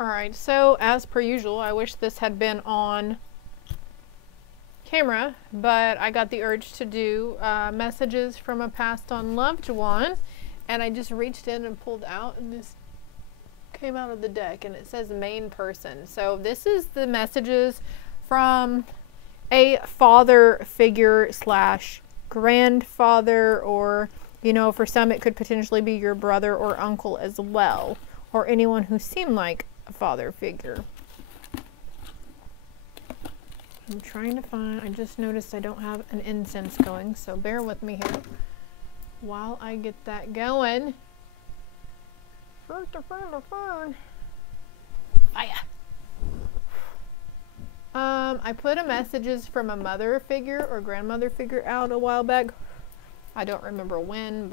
Alright, so as per usual, I wish this had been on camera, but I got the urge to do messages from a passed on loved one, and I just reached in and pulled out, and this came out of the deck, and it says main person. So this is the messages from a father figure slash grandfather, or, you know, for some it could potentially be your brother or uncle as well, or anyone who seemed like a father figure. I'm trying to find, I just noticed I don't have an incense going, so bear with me here while I get that going. First to find the phone. Fire. I put a messages from a mother figure or grandmother figure out a while back. I don't remember when,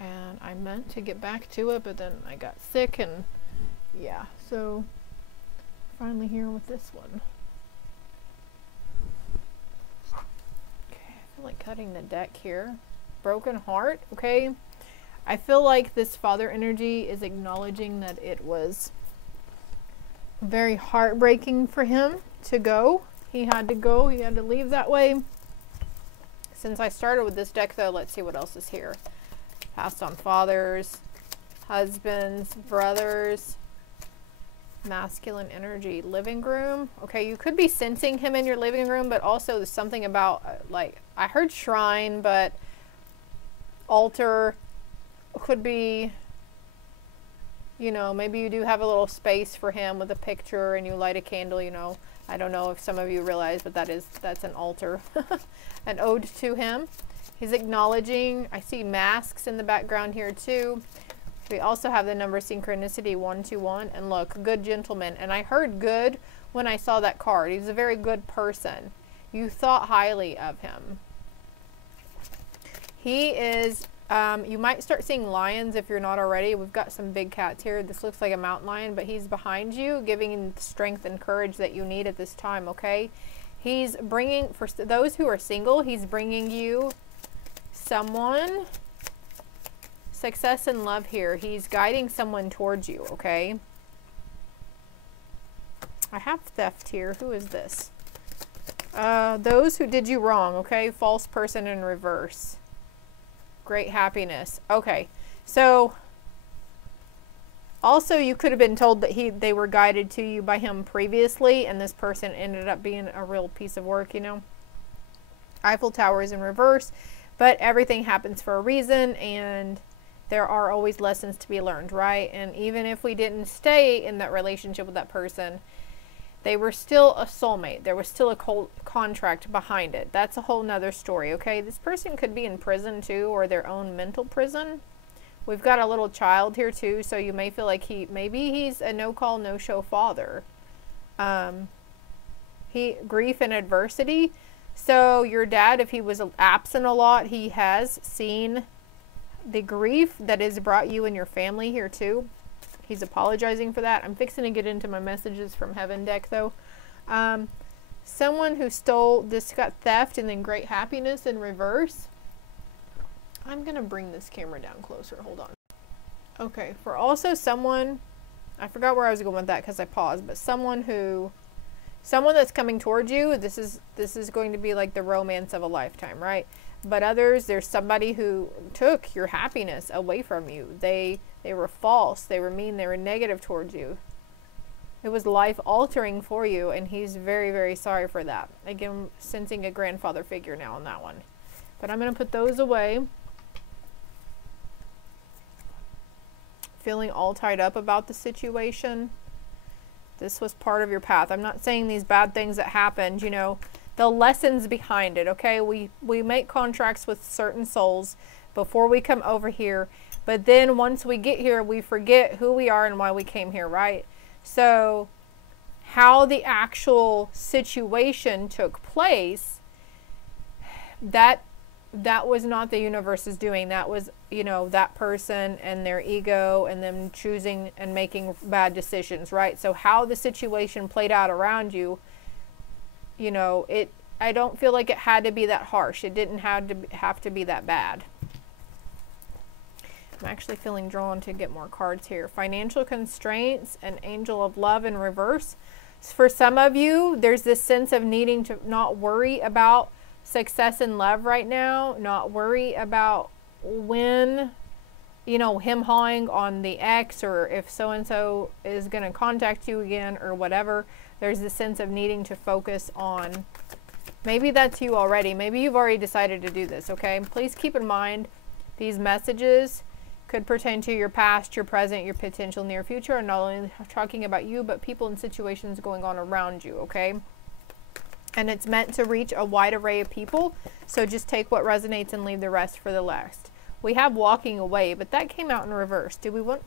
and I meant to get back to it, but then I got sick, and yeah, so finally here with this one. Okay, I feel like cutting the deck here. Broken heart, okay. I feel like this father energy is acknowledging that it was very heartbreaking for him to go. He had to go, he had to leave that way. Since I started with this deck though, let's see what else is here. Passed on fathers, husbands, brothers, masculine energy, living room. Okay, you could be sensing him in your living room, but also there's something about, like, I heard shrine, but altar could be, you know, maybe you do have a little space for him with a picture and you light a candle, you know. I don't know if some of you realize, but that's an altar. An ode to him. He's acknowledging, I see masks in the background here too. We also have the number synchronicity 121, and look, good gentleman. And I heard good when I saw that card. He's a very good person. You thought highly of him. He is, you might start seeing lions if you're not already. We've got some big cats here. This looks like a mountain lion, but he's behind you, giving you the strength and courage that you need at this time, okay? He's bringing, for those who are single, he's bringing you someone. Success and love here. He's guiding someone towards you, okay? I have theft here. Who is this? Those who did you wrong, okay? False person in reverse. Great happiness. Okay, so also you could have been told that they were guided to you by him previously, and this person ended up being a real piece of work, you know. Eiffel Tower is in reverse, but everything happens for a reason, and there are always lessons to be learned, right? And even if we didn't stay in that relationship with that person, they were still a soulmate. There was still a contract behind it. That's a whole nother story, okay? This person could be in prison too, or their own mental prison. We've got a little child here too, so you may feel like maybe he's a no-call, no-show father. Grief and adversity. So your dad, if he was absent a lot, he has seen the grief that has brought you and your family here too. He's apologizing for that. I'm fixing to get into my messages from heaven deck though. Someone who stole, this got theft and then great happiness in reverse. I'm going to bring this camera down closer. Hold on. Okay, for also someone, I forgot where I was going with that because I paused, but someone that's coming towards you, this is going to be like the romance of a lifetime, right? But others, there's somebody who took your happiness away from you. They were false, they were mean, they were negative towards you. It was life altering for you, and he's very, very sorry for that. Again, sensing a grandfather figure now on that one. But I'm going to put those away. Feeling all tied up about the situation. This was part of your path. I'm not saying these bad things that happened, you know, the lessons behind it, okay? We make contracts with certain souls before we come over here, but then once we get here, we forget who we are and why we came here, right? So how the actual situation took place, that was not the universe's doing. That was, you know, that person and their ego and them choosing and making bad decisions, right? So how the situation played out around you, you know, I don't feel like it had to be that harsh. It didn't have to be that bad. I'm actually feeling drawn to get more cards here. Financial constraints and angel of love in reverse. For some of you, there's this sense of needing to not worry about success in love right now, not worry about when, you know, him hawing on the ex, or if so-and-so is going to contact you again or whatever. There's this sense of needing to focus on, maybe that's you already. Maybe you've already decided to do this, okay? Please keep in mind these messages could pertain to your past, your present, your potential near future, and not only talking about you, but people and situations going on around you, okay? And it's meant to reach a wide array of people, so just take what resonates and leave the rest for the last. We have walking away, but that came out in reverse. Do we want...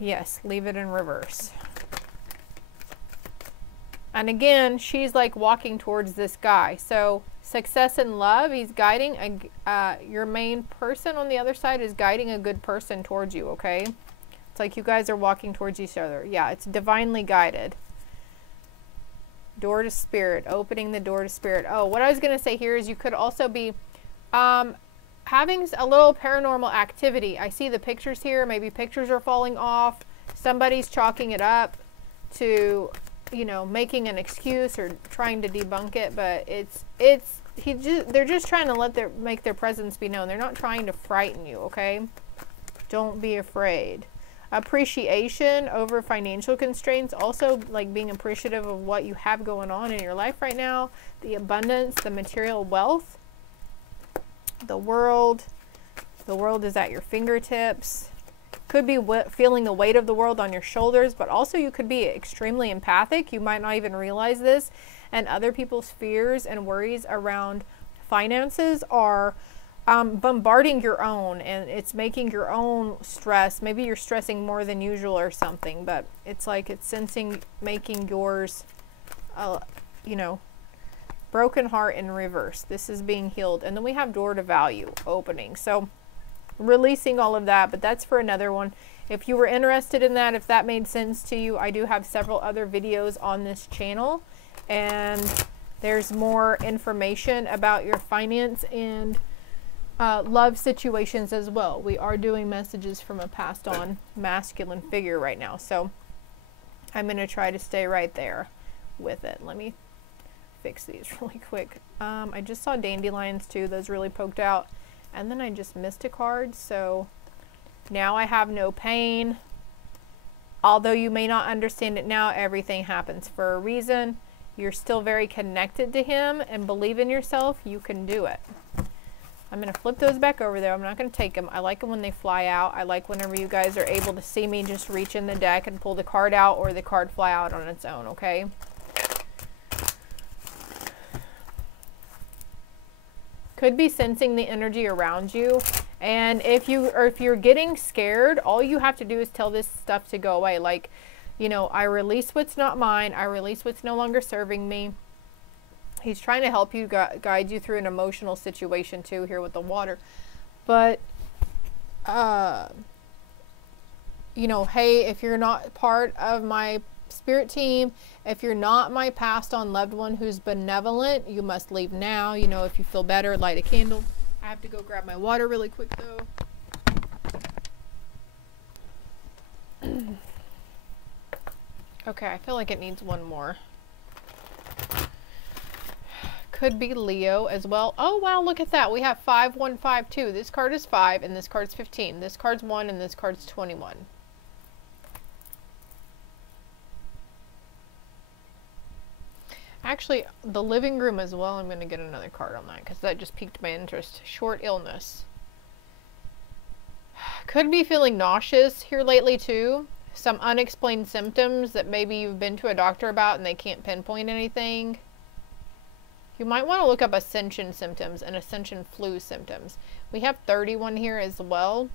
Yes, leave it in reverse. And again, she's like walking towards this guy. So success in love, he's guiding your main person on the other side is guiding a good person towards you, okay? It's like you guys are walking towards each other. Yeah, it's divinely guided. Door to spirit, opening the door to spirit. Oh, what I was going to say here is you could also be having a little paranormal activity. I see the pictures here. Maybe pictures are falling off. Somebody's chalking it up to, you know, making an excuse or trying to debunk it, but they're just trying to make their presence be known. They're not trying to frighten you, okay? Don't be afraid. Appreciation over financial constraints, also like being appreciative of what you have going on in your life right now, the abundance, the material wealth, the world is at your fingertips. Could be feeling the weight of the world on your shoulders, but also you could be extremely empathic. You might not even realize this, and other people's fears and worries around finances are bombarding your own, and it's making your own stress. Maybe you're stressing more than usual or something, but it's like it's sensing making yours, you know, broken heart in reverse. This is being healed. And then we have door to value opening. So releasing all of that, but that's for another one. If you were interested in that, if that made sense to you, I do have several other videos on this channel, and there's more information about your finance and love situations as well. We are doing messages from a passed on masculine figure right now, so I'm going to try to stay right there with it. Let me fix these really quick. I just saw dandelions too. Those really poked out. And then I just missed a card, so now I have no pain. Although you may not understand it now, everything happens for a reason. You're still very connected to him, and believe in yourself. You can do it. I'm going to flip those back over there. I'm not going to take them. I like them when they fly out. I like whenever you guys are able to see me just reach in the deck and pull the card out, or the card fly out on its own, okay? Could be sensing the energy around you, and if you're getting scared, all you have to do is tell this stuff to go away. Like, you know, I release what's not mine. I release what's no longer serving me. He's trying to help you, guide you through an emotional situation too here with the water. But you know, hey, if you're not part of my spirit team, if you're not my passed on loved one who's benevolent, you must leave now. You know, if you feel better, light a candle. I have to go grab my water really quick though. Okay, I feel like it needs one more. Could be Leo as well. Oh wow, look at that. We have 5152. This card is 5 and this card's 15. This card's 1 and this card's 21. Actually, the living room as well, I'm going to get another card on that because that just piqued my interest. Short illness. Could be feeling nauseous here lately too. Some unexplained symptoms that maybe you've been to a doctor about and they can't pinpoint anything. You might want to look up ascension symptoms and ascension flu symptoms. We have 31 here as well.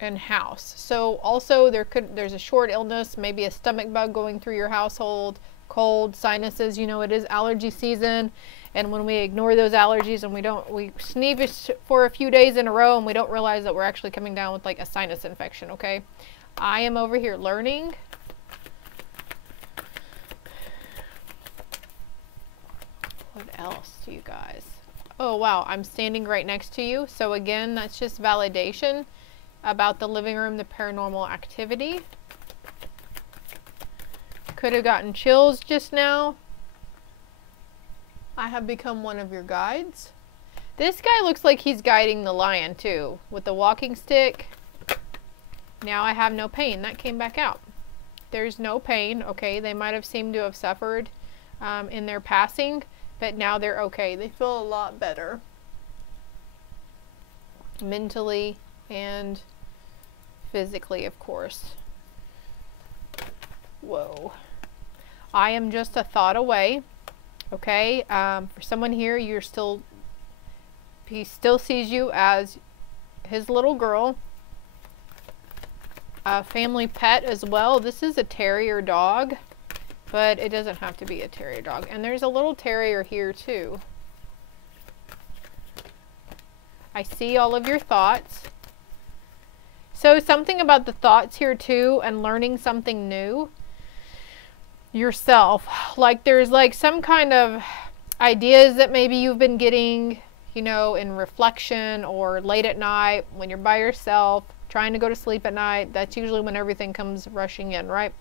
And house. So also there's a short illness, maybe a stomach bug going through your household, cold, sinuses. You know, it is allergy season, and when we ignore those allergies and we sneeze for a few days in a row and we don't realize that we're actually coming down with like a sinus infection, okay? I am over here learning. What else do you guys? Oh wow, I'm standing right next to you. So again, that's just validation about the living room, the paranormal activity. Could have gotten chills just now. I have become one of your guides. This guy looks like he's guiding the lion too, with the walking stick. Now I have no pain. That came back out. There's no pain. Okay, they might have seemed to have suffered in their passing, but now they're okay. They feel a lot better. Mentally and physically, of course. Whoa. I am just a thought away. Okay, for someone here, he still sees you as his little girl. A family pet as well. This is a terrier dog, but it doesn't have to be a terrier dog. And there's a little terrier here too. I see all of your thoughts. So something about the thoughts here too, and learning something new yourself. Like there's like some kind of ideas that maybe you've been getting, you know, in reflection or late at night when you're by yourself, trying to go to sleep at night. That's usually when everything comes rushing in, right?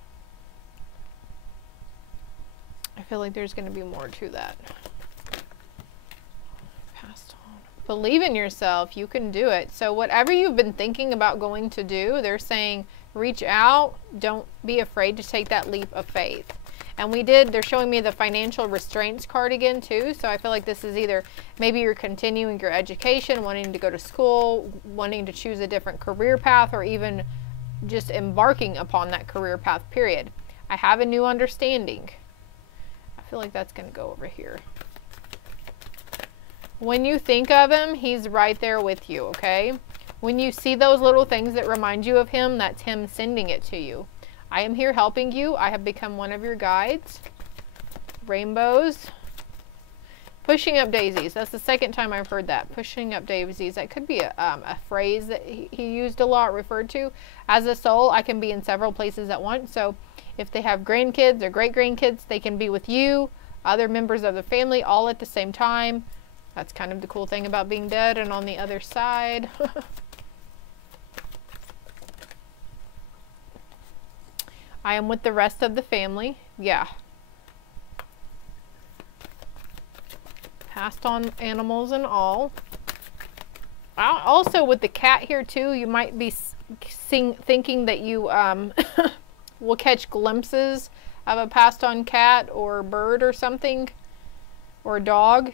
I feel like there's going to be more to that. Passed on. Believe in yourself. You can do it. So whatever you've been thinking about going to do, they're saying reach out. Don't be afraid to take that leap of faith. And they're showing me the financial restraints card again too. So I feel like this is either maybe you're continuing your education, wanting to go to school, wanting to choose a different career path, or even just embarking upon that career path, period. I have a new understanding. I feel like that's going to go over here. When you think of him, he's right there with you, okay? When you see those little things that remind you of him, that's him sending it to you. I am here helping you. I have become one of your guides. Rainbows. Pushing up daisies. That's the second time I've heard that. Pushing up daisies. That could be a phrase that he used a lot, referred to. As a soul, I can be in several places at once. So if they have grandkids or great-grandkids, they can be with you, other members of the family, all at the same time. That's kind of the cool thing about being dead. And on the other side... I am with the rest of the family. Yeah. Passed on animals and all. Also with the cat here too, you might be thinking that you will catch glimpses of a passed on cat or bird or something, or dog.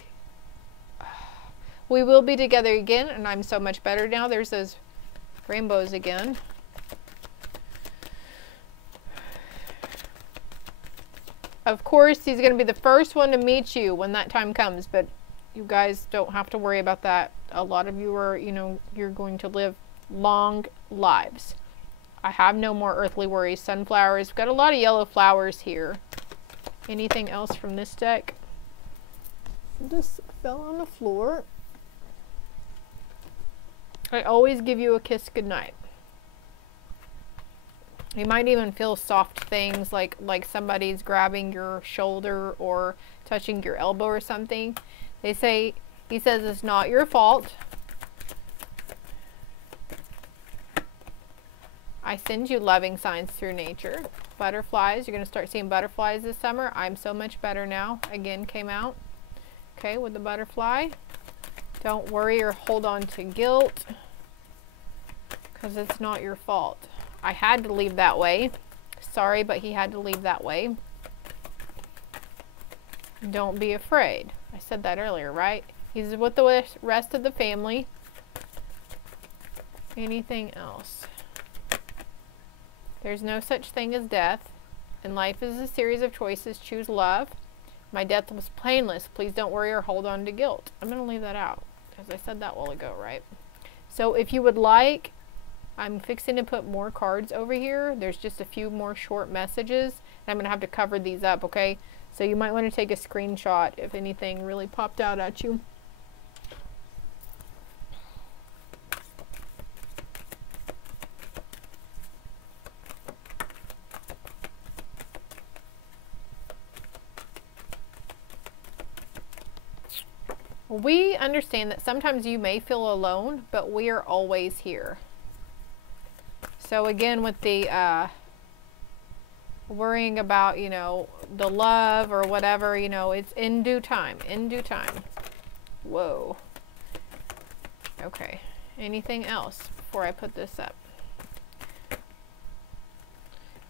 We will be together again, and I'm so much better now. There's those rainbows again. Of course, he's going to be the first one to meet you when that time comes, but you guys don't have to worry about that. A lot of you are, you know, you're going to live long lives. I have no more earthly worries. Sunflowers. We've got a lot of yellow flowers here. Anything else from this deck? Just fell on the floor. I always give you a kiss goodnight. You might even feel soft things like somebody's grabbing your shoulder or touching your elbow or something. He says it's not your fault. I send you loving signs through nature. Butterflies. You're going to start seeing butterflies this summer. I'm so much better now. Again, came out. Okay, with the butterfly. Don't worry or hold on to guilt, because it's not your fault. I had to leave that way. Sorry, but he had to leave that way. Don't be afraid. I said that earlier, right? He's with the rest of the family. Anything else? There's no such thing as death. And life is a series of choices. Choose love. My death was painless. Please don't worry or hold on to guilt. I'm going to leave that out, because I said that a while ago, right? So if you would like, I'm fixing to put more cards over here. There's just a few more short messages. And I'm going to have to cover these up, okay? So you might want to take a screenshot if anything really popped out at you. We understand that sometimes you may feel alone, but we are always here. So again, with the worrying about, you know, the love or whatever, you know, it's in due time, in due time. Whoa. Okay. Anything else before I put this up?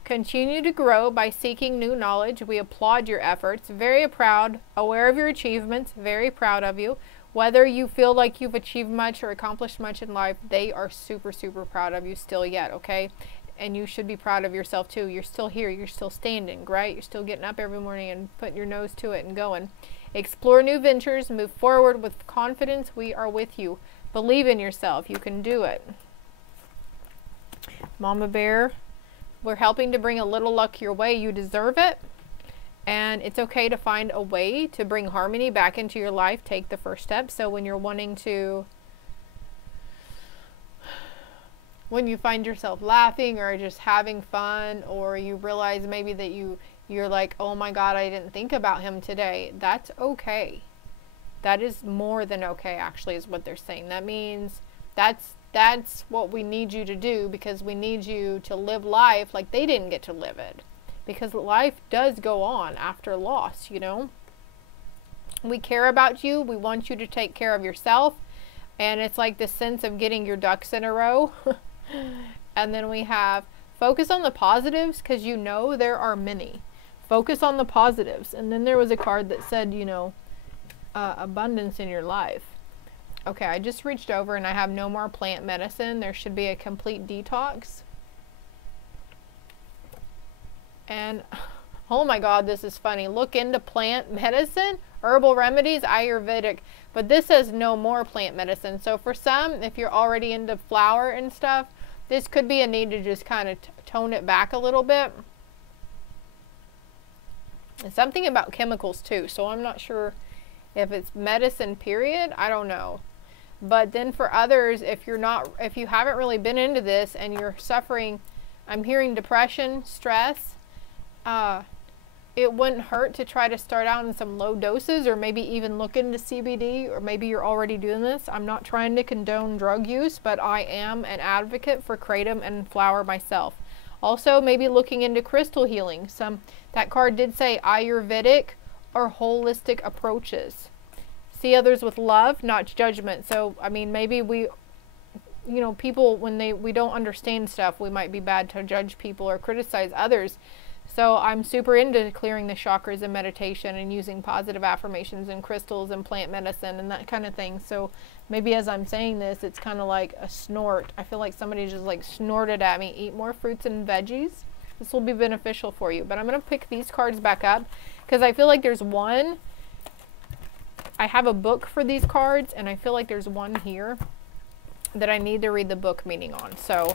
Continue to grow by seeking new knowledge. We applaud your efforts. Very proud, aware of your achievements, very proud of you. Whether you feel like you've achieved much or accomplished much in life, they are super, super proud of you still yet, okay? And you should be proud of yourself too. You're still here. You're still standing, right? You're still getting up every morning and putting your nose to it and going. Explore new ventures. Move forward with confidence. We are with you. Believe in yourself. You can do it. Mama Bear, we're helping to bring a little luck your way. You deserve it. And it's okay to find a way to bring harmony back into your life. Take the first step. So when you're wanting to, when you find yourself laughing or just having fun, or you realize maybe that you're like, oh my God, I didn't think about him today. That's okay. That is more than okay, actually, is what they're saying. That means that's what we need you to do, because we need you to live life like they didn't get to live it. Because life does go on after loss, you know. We care about you. We want you to take care of yourself. And it's like this sense of getting your ducks in a row. And then we have focus on the positives, because you know there are many. Focus on the positives. And then there was a card that said, you know, abundance in your life. Okay, I just reached over and I have no more plant medicine. There should be a complete detox. And oh my God, this is funny. Look into plant medicine, herbal remedies, Ayurvedic. But this says no more plant medicine. So for some, if you're already into flower and stuff, this could be a need to just kind of tone it back a little bit. And something about chemicals too. So I'm not sure if it's medicine period. I don't know. But then for others, if you haven't really been into this and you're suffering, I'm hearing depression, stress, it wouldn't hurt to try to start out in some low doses, or maybe even look into CBD, or maybe you're already doing this. I'm not trying to condone drug use, but I am an advocate for kratom and flower myself. Also, maybe looking into crystal healing. That card did say Ayurvedic or holistic approaches. See others with love, not judgment. So, I mean, maybe we, you know, people, when we don't understand stuff, we might be bad to judge people or criticize others. So I'm super into clearing the chakras and meditation and using positive affirmations and crystals and plant medicine and that kind of thing. So maybe as I'm saying this, it's kind of like a snort. I feel like somebody just like snorted at me. Eat more fruits and veggies. This will be beneficial for you. But I'm going to pick these cards back up because I feel like there's one. I have a book for these cards, and I feel like there's one here that I need to read the book meaning on. So,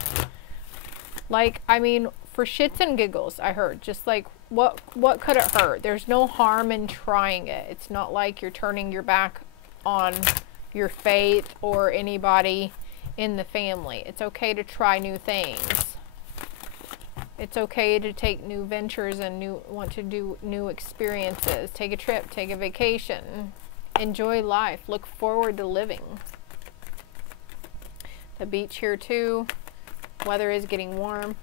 like, I mean, for shits and giggles, I heard, just like, what could it hurt? There's no harm in trying it. It's not like you're turning your back on your fate or anybody in the family. It's okay to try new things. It's okay to take new ventures and want to do new experiences. Take a trip, take a vacation. Enjoy life. Look forward to living. The beach here too. Weather is getting warm.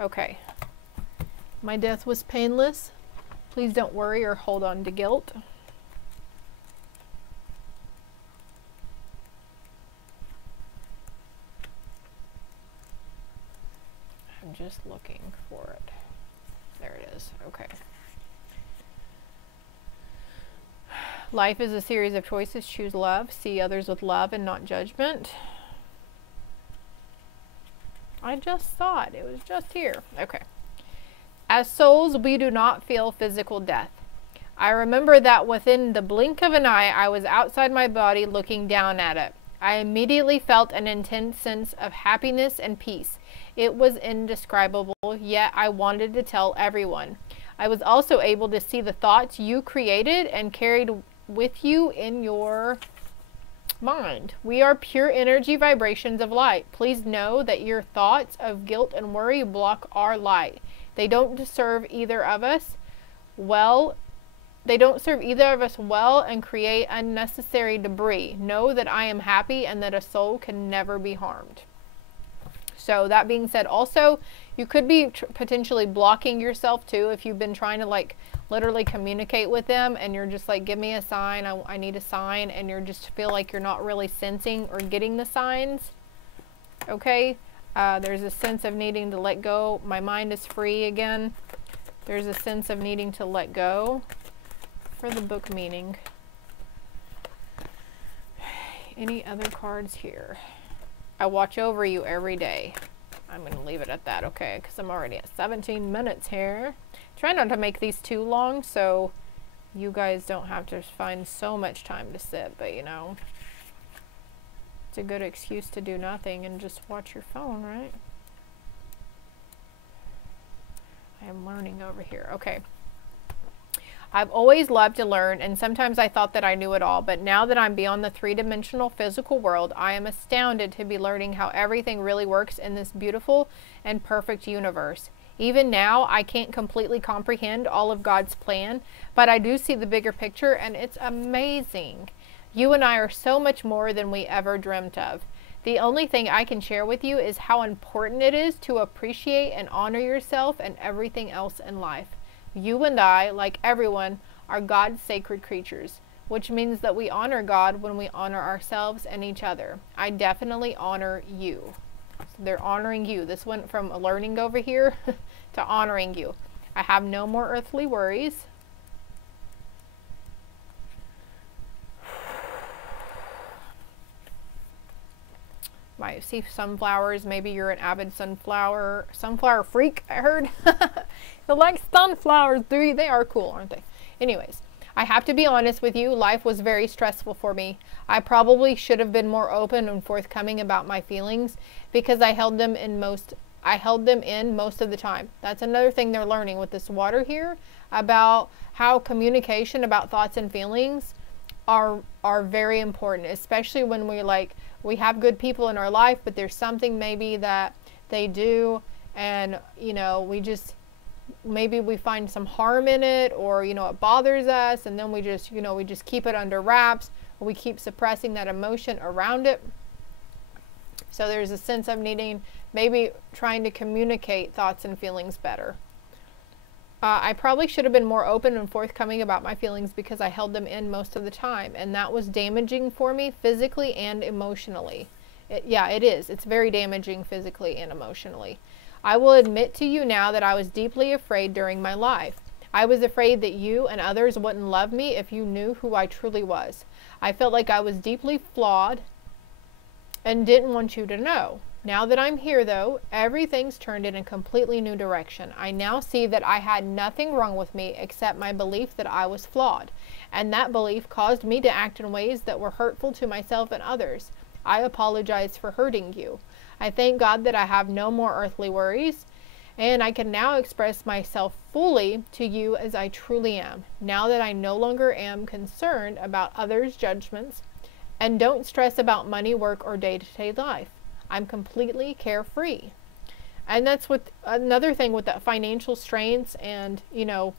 Okay. My death was painless. Please don't worry or hold on to guilt. I'm just looking for it. There it is. Okay. Life is a series of choices. Choose love. See others with love and not judgment. I just saw it. It was just here. Okay. As souls, we do not feel physical death. I remember that within the blink of an eye, I was outside my body looking down at it. I immediately felt an intense sense of happiness and peace. It was indescribable, yet I wanted to tell everyone. I was also able to see the thoughts you created and carried with you in your mind. We are pure energy vibrations of light. Please know that your thoughts of guilt and worry block our light. They don't serve either of us well. They don't serve either of us well and create unnecessary debris. Know that I am happy and that a soul can never be harmed. So that being said, also, you could be potentially blocking yourself too if you've been trying to like literally communicate with them and you're just like, give me a sign, I need a sign, and you're just feel like you're not really sensing or getting the signs. Okay, there's a sense of needing to let go. My mind is free again. There's a sense of needing to let go for the book meaning. Any other cards here? I watch over you every day. I'm going to leave it at that, okay? Because I'm already at 17 minutes here. Try not to make these too long so you guys don't have to find so much time to sit, but you know, it's a good excuse to do nothing and just watch your phone, right? I am learning over here. Okay. I've always loved to learn, and sometimes I thought that I knew it all, but now that I'm beyond the three-dimensional physical world, I am astounded to be learning how everything really works in this beautiful and perfect universe. Even now, I can't completely comprehend all of God's plan, but I do see the bigger picture, and it's amazing. You and I are so much more than we ever dreamt of. The only thing I can share with you is how important it is to appreciate and honor yourself and everything else in life. You and I, like everyone, are God's sacred creatures, which means that we honor God when we honor ourselves and each other. I definitely honor you. So they're honoring you. This went from learning over here to honoring you. I have no more earthly worries. Might see sunflowers. Maybe you're an avid sunflower freak, I heard. You like sunflowers, do you? They are cool, aren't they? Anyways, I have to be honest with you. Life was very stressful for me. I probably should have been more open and forthcoming about my feelings because I held them in most of the time. That's another thing they're learning with this water here about how communication about thoughts and feelings are very important, especially when we have good people in our life, but there's something maybe that they do, and you know, maybe we find some harm in it, or you know, it bothers us, and then we just keep it under wraps, or we keep suppressing that emotion around it. So there's a sense of needing, maybe trying to communicate thoughts and feelings better. I probably should have been more open and forthcoming about my feelings because I held them in most of the time, and that was damaging for me physically and emotionally. Yeah, it is. It's very damaging physically and emotionally. I will admit to you now that I was deeply afraid during my life. I was afraid that you and others wouldn't love me if you knew who I truly was. I felt like I was deeply flawed and didn't want you to know. Now that I'm here, though, everything's turned in a completely new direction. I now see that I had nothing wrong with me except my belief that I was flawed, and that belief caused me to act in ways that were hurtful to myself and others. I apologize for hurting you. I thank God that I have no more earthly worries, and I can now express myself fully to you as I truly am, now that I no longer am concerned about others' judgments and don't stress about money, work, or day-to-day life. I'm completely carefree. And that's what another thing with that financial strains and, you know,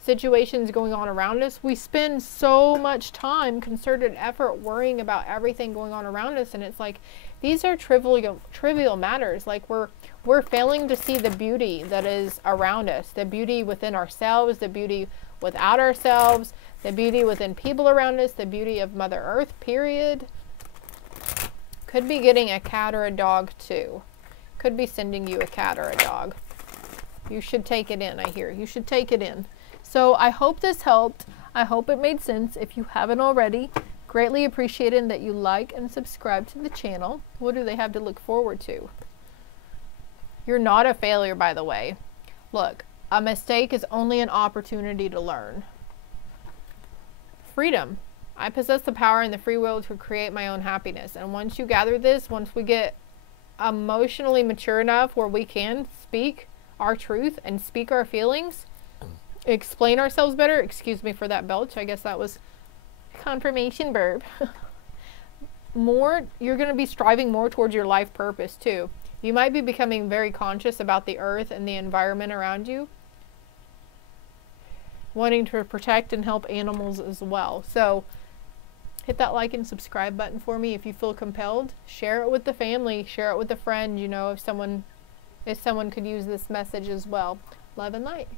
situations going on around us. We spend so much time, concerted effort, worrying about everything going on around us, and it's like these are trivial matters. Like we're failing to see the beauty that is around us, the beauty within ourselves, the beauty without ourselves, the beauty within people around us, the beauty of Mother Earth, period. Could be getting a cat or a dog too. Could be sending you a cat or a dog. You should take it in, I hear. You should take it in. So I hope this helped. I hope it made sense. If you haven't already, greatly appreciated that you like and subscribe to the channel. What do they have to look forward to? You're not a failure, by the way. Look, a mistake is only an opportunity to learn. Freedom. I possess the power and the free will to create my own happiness. And once you gather this, once we get emotionally mature enough where we can speak our truth and speak our feelings, explain ourselves better. Excuse me for that belch. I guess that was confirmation verb. You're going to be striving more towards your life purpose too. You might be becoming very conscious about the earth and the environment around you. wanting to protect and help animals as well. So hit that like and subscribe button for me if you feel compelled. Share it with the family, share it with a friend, you know, if someone could use this message as well. Love and light.